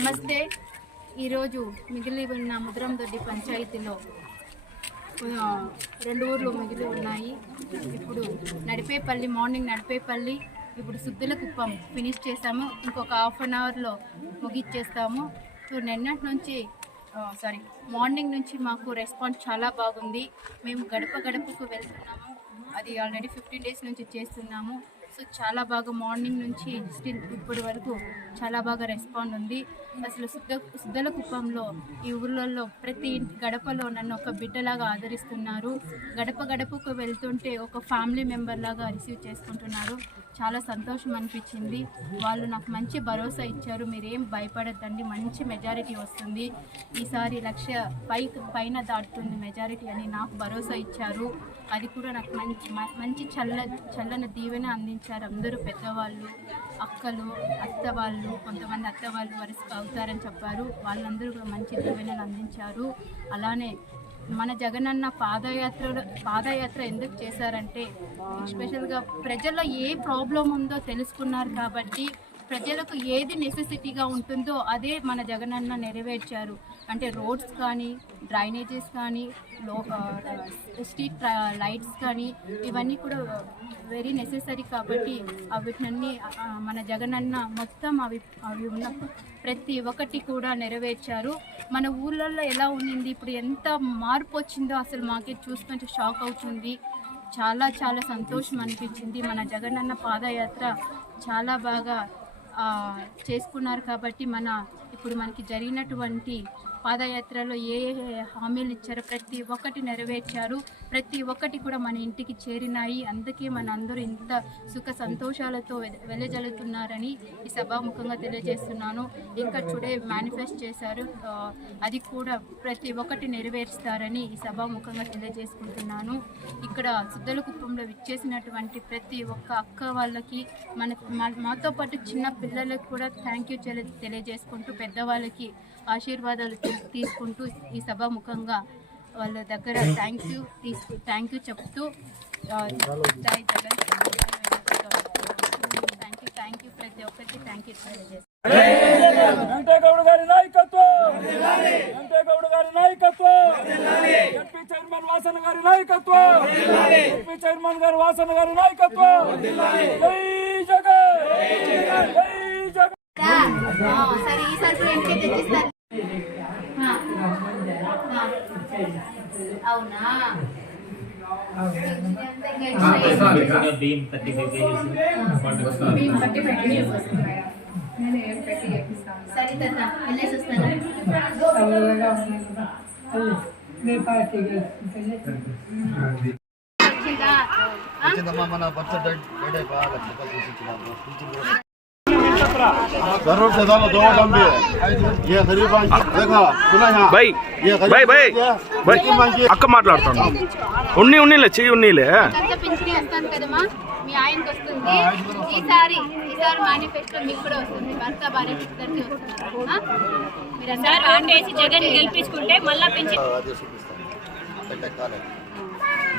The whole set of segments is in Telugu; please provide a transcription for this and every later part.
నమస్తే. ఈరోజు మిగిలి ఉన్న ముద్రందొడ్డి పంచాయతీలో రెండు ఊర్లు మిగిలి ఉన్నాయి. ఇప్పుడు నడిపేపల్లి మార్నింగ్ నడిపేపల్లి ఇప్పుడు సుద్దుల కుప్పం ఫినిష్ చేసాము ఇంకొక హాఫ్ అన్ అవర్లో ముగిచ్చేస్తాము. సో నిన్నటి నుంచి సారీ మార్నింగ్ నుంచి మాకు రెస్పాన్స్ చాలా బాగుంది. మేము గడప గడపకు వెళ్తున్నాము. అది ఆల్రెడీ ఫిఫ్టీన్ డేస్ నుంచి చేస్తున్నాము. సో చాలా బాగా మార్నింగ్ నుంచి స్టిల్ ఇప్పటి వరకు చాలా బాగా రెస్పాండ్ ఉంది. అసలు సుద్ద సుద్దల కుప్పంలో ఈ ఊర్లలో ప్రతి గడపలో నన్ను ఒక బిడ్డలాగా ఆదరిస్తున్నారు. గడప గడపకు వెళ్తుంటే ఒక ఫ్యామిలీ మెంబర్ లాగా రిసీవ్ చేసుకుంటున్నారు. చాలా సంతోషం అనిపించింది. వాళ్ళు నాకు మంచి భరోసా ఇచ్చారు. మీరేం భయపడద్దండి. మంచి మెజారిటీ వస్తుంది. ఈసారి లక్ష పై పైన దాటుతుంది మెజారిటీ అని నాకు భరోసా ఇచ్చారు. అది కూడా నాకు మంచి మంచి చల్ల చల్లని దీవెన అందించారు అందరూ పెద్దవాళ్ళు అక్కలు అత్త వాళ్ళు కొంతమంది అత్త వాళ్ళు వరుసగా అవుతారని చెప్పారు. వాళ్ళందరూ కూడా మంచి దీవెనలు అందించారు. అలానే మన జగనన్న పాదయాత్రలో పాదయాత్ర ఎందుకు చేశారంటే స్పెషల్గా ప్రజల్లో ఏ ప్రాబ్లం ఉందో తెలుసుకున్నారు కాబట్టి ప్రజలకు ఏది నెసెసిటీగా ఉంటుందో అదే మన జగనన్న నెరవేర్చారు. అంటే రోడ్స్ కానీ డ్రైనేజెస్ కానీ లో స్ట్రీట్ లైట్స్ కానీ ఇవన్నీ కూడా వెరీ నెసెసరీ కాబట్టి వీటినన్నీ మన జగనన్న మొత్తం అవి అవి ఉన్న ప్రతి ఒక్కటి కూడా నెరవేర్చారు. మన ఊళ్ళల్లో ఎలా ఉండింది ఇప్పుడు ఎంత మార్పు వచ్చిందో అసలు మాకే చూసుకుంటే షాక్ అవుతుంది. చాలా చాలా సంతోషం అనిపించింది. మన జగనన్న పాదయాత్ర చాలా బాగా చేసుకున్నారు కాబట్టి మన ఇప్పుడు మనకి జరిగినటువంటి పాదయాత్రలో ఏ ఏ హామీలు ఇచ్చారో ప్రతి ఒక్కటి నెరవేర్చారు. ప్రతి ఒక్కటి కూడా మన ఇంటికి చేరినాయి. అందుకే మన అందరూ ఇంత సుఖ సంతోషాలతో వెళ్ళజల్లుతున్నారని ఈ సభాముఖంగా తెలియజేస్తున్నాను. ఇంకా టుడే మేనిఫెస్ట్ చేశారు. అది కూడా ప్రతి ఒక్కటి నెరవేరుస్తారని ఈ సభాముఖంగా తెలియజేసుకుంటున్నాను. ఇక్కడ సుద్దల కుప్పంలో విచ్చేసినటువంటి ప్రతి ఒక్క అక్క వాళ్ళకి మన మాతో పాటు చిన్న పిల్లలకు కూడా థ్యాంక్ యూ తెలియజేసుకుంటూ పెద్దవాళ్ళకి ఆశీర్వాదాలు తీసుకుంటూ ఈ సభాముఖంగా వాళ్ళ దగ్గర థ్యాంక్ యూ తీసుకు థ్యాంక్ యూ చెప్తూ థ్యాంక్ యూ థ్యాంక్ యూ ప్రతి ఒక్కరికి థ్యాంక్ యూ తెలియజేస్తాను గారి నాయకత్వం! వెంకటగౌడ గారి నాయకత్వం! ఎంపీ చైర్మన్ వాసన గారి నాయకత్వం! ఎంపీ చైర్మన్ గారి వాసన గారి నాయకత్వం! జై జగన్! జై జగన్! సరే ఈసారి కూడా ఎంకే తెచ్చిస్తారు. ఆ, ఆ. అవునా? Bheem thirty five kgs. సరే తాత వెళ్ళేసి వస్తాను. వచ్చిందా ఆ? వచ్చిందమ్మా మన బర్త్ డేట్ డేట్ అయిపోయా जरूर से डालो दो दम भी ये गरीब देखो सुना यहाँ బై ये गरीब బై బై బై लेकिन मांगी అక్క మాట్లాడుతాను ఉన్ని ఉన్నీలే చెయ్యి ఉన్నీలే కొత్త పింఛనీ వస్తాను కదమ్మా మీ ఆయనకి వస్తుంది ఈసారి ఈసారి మేనిఫెస్టో మీకు కూడా వస్తుంది భర్త భార్య ఇద్దరికి వస్తున్నారు ఆ? మీరందరూ ఓటేసి జగన్ గెలిపించుకుంటే మళ్ళా పెంచి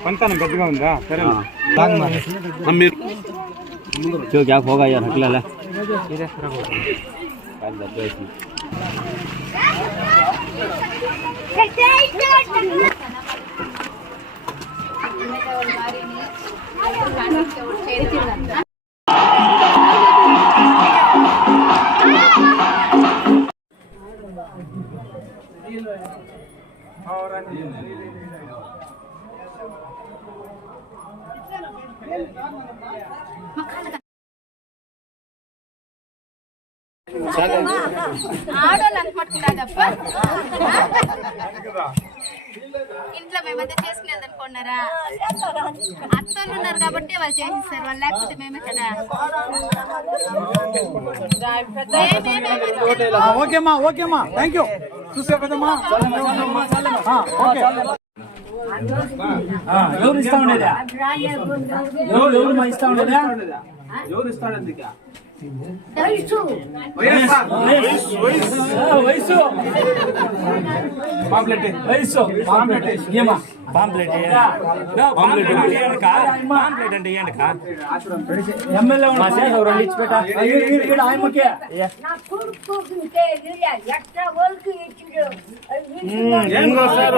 Pantan Oh, right. Yeah. Yeah. Yeah. Yeah. Yeah. ఇంట్లో మేమంతా చేసుకునేది అనుకున్నారా? అత్తలు ఉన్నారు కాబట్టి వాళ్ళు చేసిస్తారు వాళ్ళు లేకపోతే మేమే కదా. మేమేమే ఓకేమ్మా ఓకేమ్మా థ్యాంక్ యూ చూసే కదమ్మా? ఓకే. ఎవరు ఇస్తా ఉండేదా ఎవరు ఎవరు మా ఇస్తా ఉండేదా ఎవరు ఇస్తా ఉండేది వయసు వయసు పాంప్లెట్ వయసు పాంప్లెట్ ఏమా పాంప్లెట్ పాంప్లెట్ పాంప్లెట్ అంటే ఏంటి ఎమ్మెల్యే రెండు ఇచ్చిపెట్ట ఆయమ్మకే నా కొడుకు ఎట్లా వాళ్ళకి ఇచ్చిండు ఏం సార్